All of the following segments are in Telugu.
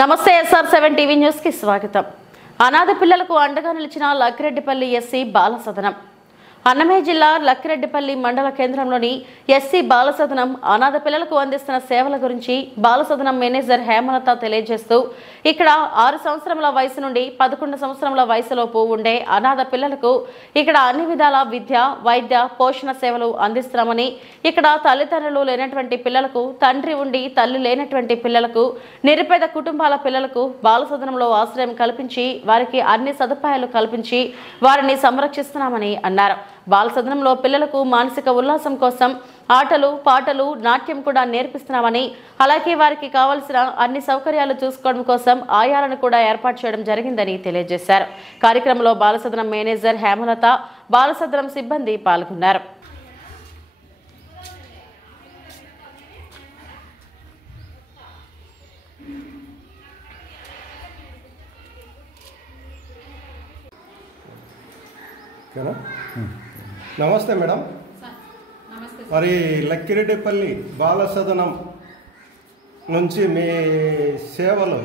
నమస్తే SR7 టీవీ న్యూస్ కి స్వాగతం. అనాథ పిల్లలకు అండగా నిలిచిన లక్కిరెడ్డిపల్లి ఎస్సీ బాలసదనం. అన్నమయ్య జిల్లా లక్కిరెడ్డిపల్లి మండల కేంద్రంలోని ఎస్సీ బాలసదనం అనాథ పిల్లలకు అందిస్తున్న సేవల గురించి బాలసదనం మేనేజర్ హేమలత తెలియజేస్తూ ఇక్కడ 6 సంవత్సరముల వయసు నుండి 11 సంవత్సరముల వయసులోపు ఉండే అనాథ పిల్లలకు ఇక్కడ అన్ని విధాల విద్య, వైద్య, పోషణ సేవలు అందిస్తున్నామని, ఇక్కడ తల్లిదండ్రులు లేనటువంటి పిల్లలకు, తండ్రి ఉండి తల్లి లేనటువంటి పిల్లలకు, నిరుపేద కుటుంబాల పిల్లలకు బాలసదనంలో ఆశ్రయం కల్పించి వారికి అన్ని సదుపాయాలు కల్పించి వారిని సంరక్షిస్తున్నామని అన్నారు. బాలసదనంలో పిల్లలకు మానసిక ఉల్లాసం కోసం ఆటలు, పాటలు, నాట్యం కూడా నేర్పిస్తున్నామని, అలాగే వారికి కావలసిన అన్ని సౌకర్యాలు చూసుకోవడం కోసం ఆయాలను కూడా ఏర్పాటు చేయడం జరిగిందని తెలియజేశారు. కార్యక్రమంలో బాలసదనం మేనేజర్ హేమలత, బాలసదనం సిబ్బంది పాల్గొన్నారు. నమస్తే మేడం. మరి లక్కిరెడ్డిపల్లి బాలసదనం నుంచి మీ సేవలు,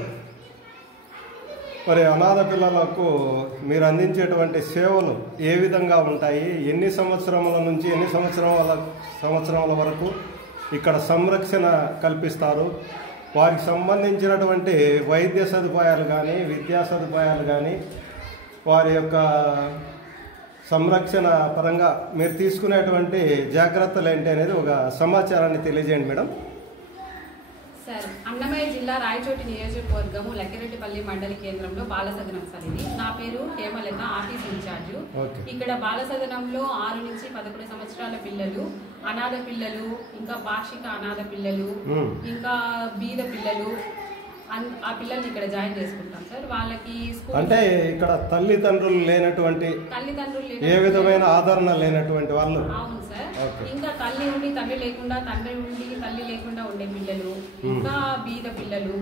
మరి అనాథ పిల్లలకు మీరు అందించేటువంటి సేవలు ఏ విధంగా ఉంటాయి? ఎన్ని సంవత్సరముల నుంచి ఎన్ని సంవత్సరముల వరకు ఇక్కడ సంరక్షణ కల్పిస్తారు? వారికి సంబంధించినటువంటి వైద్య సదుపాయాలు కానీ, విద్యా సదుపాయాలు కానీ, వారి యొక్క సంరక్షణ పరంగా మీరు తీసుకునేటువంటి జాగ్రత్తలు ఏంటి అనేది ఒక సమాచారాన్ని తెలియజేయండి మేడం. సార్, అన్నమయ్య జిల్లా రాయచోటి నియోజకవర్గము లక్కిరెడ్డిపల్లి మండలి కేంద్రంలో బాలసదనం సార్ ఇది. నా పేరు హేమలత, ఆఫీస్ ఇన్ఛార్జ్. ఇక్కడ బాలసదనంలో 6 నుంచి 11 సంవత్సరాల పిల్లలు, అనాథ పిల్లలు, ఇంకా పాక్షిక అనాథ పిల్లలు, ఇంకా బీద పిల్లలు, ఆ పిల్లల్ని ఇక్కడ జాయిన్ చేసుకుంటాం సార్. వాళ్ళకి అంటే ఇక్కడ తల్లిదండ్రులు లేనటువంటి, ఏ విధమైన ఆదరణ లేనటువంటి వాళ్ళు. అవును సార్. ఇంకా తల్లి ఉండి తండ్రి లేకుండా, తండ్రి ఉండి తల్లి లేకుండా ఉండే పిల్లలు, ఇంకా బీద పిల్లలు,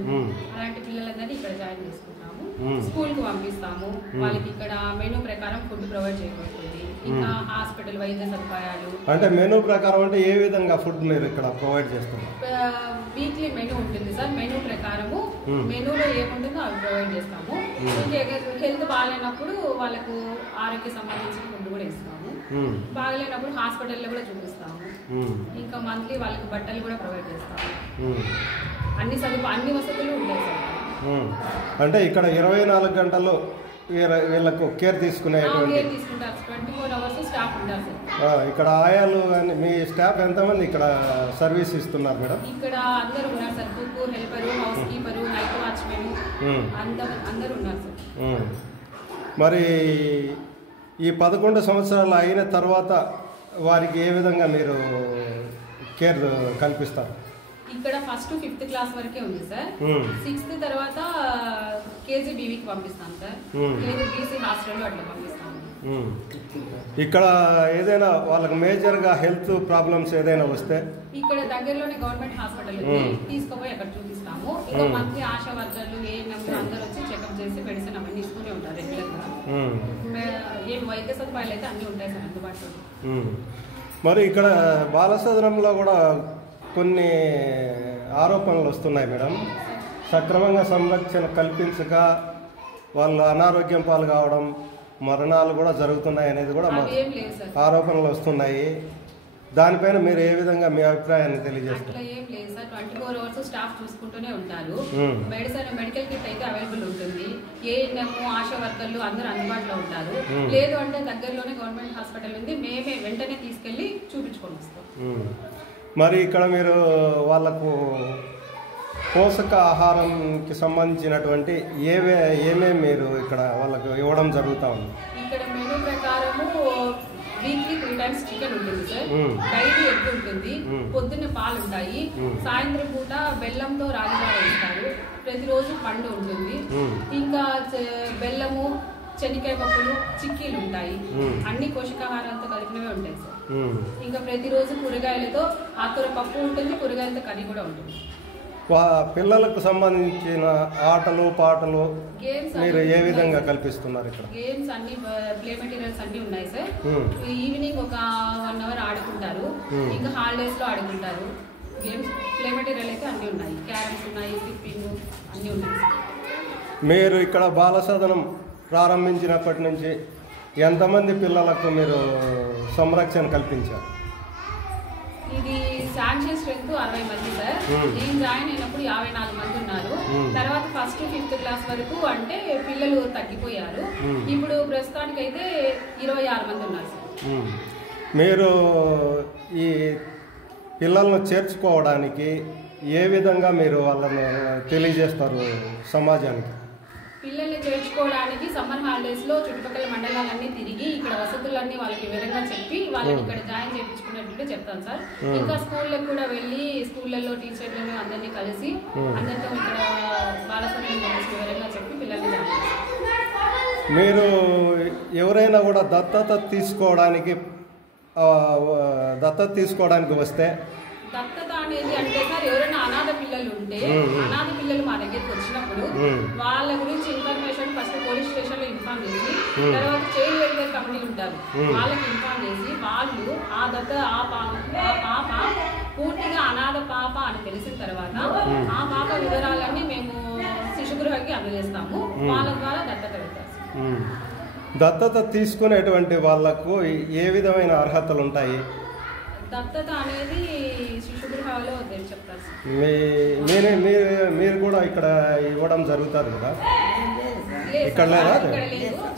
అలాంటి పిల్లలందరినీ ఇక్కడ జాయిన్ చేసుకుంటాము. స్కూల్ కు పంపిస్తాము. వాళ్ళకి ఇక్కడ మెనూ ప్రకారం ఫుడ్ ప్రొవైడ్ చేయబడుతుంది. ఇంకా హాస్పిటల్ వైద్య సదుపాయాలు. అంటే మెనూ ప్రకారం అంటే ఏ విధంగా ఫుడ్ మీరు ఇక్కడ ప్రొవైడ్ చేస్తారు? వీక్లీ మెనూ ఉంటుంది సార్. మెనూ ప్రకారము మెనూలో ఏముంటుందో అవి ప్రొవైడ్ చేస్తాము. హెల్త్ బాగాలేనప్పుడు వాళ్ళకు ఆరోగ్య సంబంధించిన ఫుడ్ కూడా ఇస్తాము. బాగలేనప్పుడు హాస్పిటల్లో కూడా చూపిస్తాము. ఇంకా మంత్లీ వాళ్ళకి బట్టలు కూడా ప్రొవైడ్ చేస్తాము. అన్ని వసతులు ఉంటాయి సార్. అంటే ఇక్కడ 24 గంటలు వీళ్ళకు కేర్ తీసుకునేటువంటి 24 hours స్టాఫ్ ఉంటారు సార్. ఇక్కడ ఆయాలు కానీ మీ స్టాఫ్ ఎంతమంది ఇక్కడ సర్వీస్ ఇస్తున్నారు మేడం? ఇక్కడ అందరూ ఉన్నారు sir. Cook, helper, house keeper, night watchman అందరూ ఉన్నారు సార్. మరి ఈ 11 సంవత్సరాలు అయిన తర్వాత వారికి ఏ విధంగా మీరు కేర్ కల్పిస్తారు? ఇక్కడ ఫస్ట్ 5th క్లాస్ వరకే ఉంది సార్. 6th తర్వాత KGBVకి పంపిస్తాం సార్. KGBC హాస్టల్లో అట్లా పంపిస్తాము. ఇక్కడ ఏదైనా వాళ్ళకి మేజర్గా హెల్త్ ప్రాబ్లమ్స్ ఏదైనా వస్తే ఇక్కడ దగ్గరలోనే గవర్నమెంట్ హాస్పిటల్ ఉంది, తీసుకుపోయి అక్కడ చూపిస్తాము. ఇంకా మంత్లీ ఆశా వర్కర్లు, అందరూ వచ్చి చెకప్ చేసి మెడిసిన్ అవన్నీ ఇస్తూనే ఉంటారు రెగ్యులర్గా. ఏం వైద్య సదుపాయాలు అయితే అన్నీ ఉంటాయి సార్ అందుబాటులో. మరి ఇక్కడ బాలసదనంలో కూడా కొన్ని ఆరోపణలు వస్తున్నాయి మేడం. సక్రమంగా సంరక్షణ కల్పించక వాళ్ళు అనారోగ్యం పాలు కావడం, మరణాలు కూడా జరుగుతున్నాయి అనేది కూడా ఆరోపణలు వస్తున్నాయి. దానిపైన మీరు ఏ విధంగా మీ అభిప్రాయాన్ని తెలియజేస్తారు? ఏం లేదు సార్. 24 hours స్టాఫ్ చూసుకుంటూనే ఉంటారు. మెడికల్ కిట్ అయితే అవైలబుల్ ఉంటుంది. ఏఎన్ఎం, ఆశా వర్కర్లు అందరూ అందుబాటులో ఉంటారు. లేదు అంటే దగ్గరలోనే గవర్నమెంట్ హాస్పిటల్ ఉంది, మేమే వెంటనే తీసుకెళ్లి చూపించుకొని వస్తాం. మరి ఇక్కడ మీరు వాళ్ళకు పోషక ఆహారంకి సంబంధించినటువంటి ఏమేమి మీరు ఇక్కడ వాళ్ళకు ఇవ్వడం జరుగుతూ ఉంది? ఇక్కడ మెనూ ప్రకారము వీక్లీ 3 times చికెన్ ఉంటుంది సార్. డైలీ ఎగ్ ఉంటుంది. పొద్దున్న పాలు ఉంటాయి. సాయంత్రం పూట బెల్లంతో రాగిజావ ఇస్తారు. ప్రతిరోజు పండు ఉంటుంది. ఇంకా బెల్లము, శనగకాయ పప్పులు, చిక్కీలు ఉంటాయి. అన్ని పోషకాహారాలతో కలిపినవే ఉంటాయి సార్. ఇంకా ప్రతిరోజు కూరగాయలతో ఆకుకూర పప్పు ఉంటుంది, కూరగాయలతో కర్రీ కూడా ఉంటుంది. పిల్లలకు సంబంధించిన ఆటలు, పాటలు మీరు ఏ విధంగా కల్పిస్తున్నారు? ఇక్కడ గేమ్స్ అన్ని, ప్లే మెటీరియల్స్ అన్ని ఉన్నాయి సార్. ఈవినింగ్ ఒక 1 hour ఆడుకుంటారు. ఇంకా హాలిడేస్ లో ఆడుకుంటారు. గేమ్స్ ప్లే మెటీరియల్ అయితే అన్నీ ఉన్నాయి, క్యారమ్స్ ఉన్నాయి, స్కిప్పింగ్ అన్నీ ఉన్నాయి సార్. మీరు ఇక్కడ బాల సదనం ప్రారంభించినప్పటి నుంచి ఎంతమంది పిల్లలకు మీరు సంరక్షణ కల్పించారు? ఇది శాంక్షన్ స్ట్రెంత్ 60 మంది సార్. నేను జాయిన్ అయినప్పుడు 54 మంది ఉన్నారు. తర్వాత ఫస్ట్ 5th క్లాస్ వరకు అంటే పిల్లలు తగ్గిపోయారు. ఇప్పుడు ప్రస్తుతానికి అయితే 26 మంది ఉన్నారు సార్. మీరు ఈ పిల్లలను చేర్చుకోవడానికి ఏ విధంగా మీరు వాళ్ళను తెలియజేస్తారు సమాజానికి? పిల్లల్ని చేర్చుకోవడానికి సమ్మర్ హాలిడేస్ లో చుట్టుపక్కల మండలాలన్నీ తిరిగి ఇక్కడ వసతులన్నీ వాళ్ళకి వివరంగా చెప్పి వాళ్ళని ఇక్కడ జాయిన్ చేయించుకున్నట్టు చెప్తాను సార్. ఇంకా స్కూళ్ళకి కూడా వెళ్ళి స్కూళ్ళల్లో టీచర్లను అందరినీ కలిసి అందరితో ఇక్కడ బాలసదనం గురించి వివరంగా చెప్పి పిల్లల్ని జాయిన్ చేస్తాం. మీరు ఎవరైనా కూడా దత్తత తీసుకోవడానికి వస్తే దత్తత అనేది అంటే సార్ ఎవరైనా అనాథ పిల్లలు ఉంటే అనాథ పిల్లలు మా దగ్గరికి వచ్చినప్పుడు వాళ్ళ గురించి ఇన్ఫర్మేషన్ ఫస్ట్ పోలీస్ స్టేషన్ లో ఇన్ఫార్మ్ చేసి తర్వాత చైల్డ్ వెల్ఫేర్ కమిటీ ఉంటారు వాళ్ళకి ఇన్ఫార్మ్ చేసి వాళ్ళు ఆ పాప పూర్తిగా అనాథ పాప అని తెలిసిన తర్వాత ఆ పాప వివరాలన్నీ మేము శిశుగృహకి అందజేస్తాము. వాళ్ళ ద్వారా దత్తత వెళ్తారు. దత్తత తీసుకునేటువంటి వాళ్లకు ఏ విధమైన అర్హతలు ఉంటాయి? దత్తత అనేది శిశుగృహాలో చెప్తారు. మీరు కూడా ఇక్కడ ఇవ్వడం జరుగుతుంది కదా? ఇక్కడ లేదా?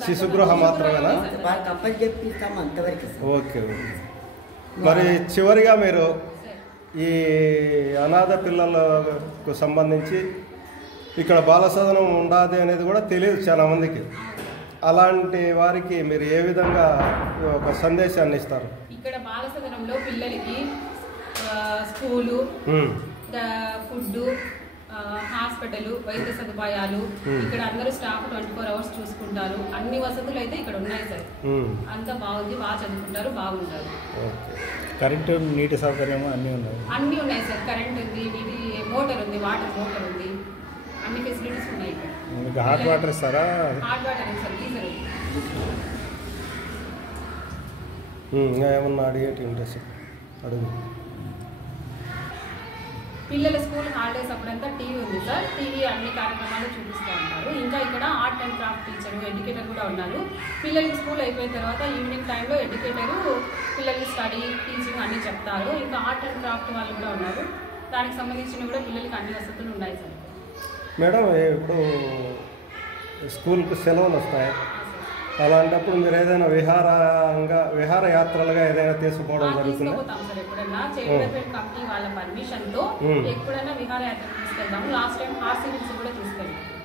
శిశుగృహం మాత్రమేనా? ఓకే. మరి చివరిగా మీరు ఈ అనాథ పిల్లలకు సంబంధించి ఇక్కడ బాలసదనం ఉండాలి అనేది కూడా తెలియదు చాలా మందికి. అలాంటి వారికి మీరు ఏ విధంగా ఒక సందేశాన్ని ఇస్తారు? ఇక్కడ బాలసదనంలో పిల్లలకి స్కూలు, ఫుడ్, హాస్పిటల్, వైద్య సదుపాయాలు, ఇక్కడ అందరూ స్టాఫ్ 24 hours చూసుకుంటారు. అన్ని వసతులు అయితే ఇక్కడ ఉన్నాయి సార్. అంతా బాగుంది, బాగా చదువుకుంటారు, బాగుంటారు. కరెంటు, నీటి సౌకర్యం అన్నీ ఉన్నాయి సార్. కరెంట్ ఉంది, నీటి మోటార్ ఉంది, వాటర్ మోటార్ ఉంది, అన్ని ఫెసిలిటీస్ ఉన్నాయి. హాట్ వాటర్ ఇస్తారా? హాట్ వాటర్ ఉంది సార్, గీజర్ ఉంది. ఏమన్నా అడిగేటి ఇంట్రెస్ట్ అడుగు. పిల్లల స్కూల్ హాలిడేస్ అప్పుడంతా టీవీ ఉంది సార్. టీవీ అన్ని కార్యక్రమాలు చూపిస్తూ ఉంటారు. ఇంకా ఇక్కడ art and craft teacher, educator కూడా ఉన్నారు. పిల్లలకి స్కూల్ అయిపోయిన తర్వాత ఈవినింగ్ టైంలో ఎడ్యుకేటరు పిల్లలకి స్టడీ, టీచింగ్ అన్నీ చెప్తారు. ఇంకా ఆర్ట్ అండ్ క్రాఫ్ట్ వాళ్ళు కూడా ఉన్నారు. దానికి సంబంధించిన కూడా పిల్లలకి అన్ని వసతులు ఉన్నాయి సార్. మేడం, ఇప్పుడు స్కూల్కి సెలవులు వస్తాయి, అలాంటప్పుడు మీరు ఏదైనా విహారయాత్రలుగా ఏదైనా తీసుకోవడం జరుగుతుంది? సార్ ఎప్పుడైనా చైల్డ్ వెల్ఫేర్ కమిటీ వాళ్ళ పర్మిషన్ తో ఎప్పుడైనా విహారయాత్ర తీసుకెళ్తాము. లాస్ట్ టైం హార్సీ హిల్స్ కూడా తీసుకెళ్తాము.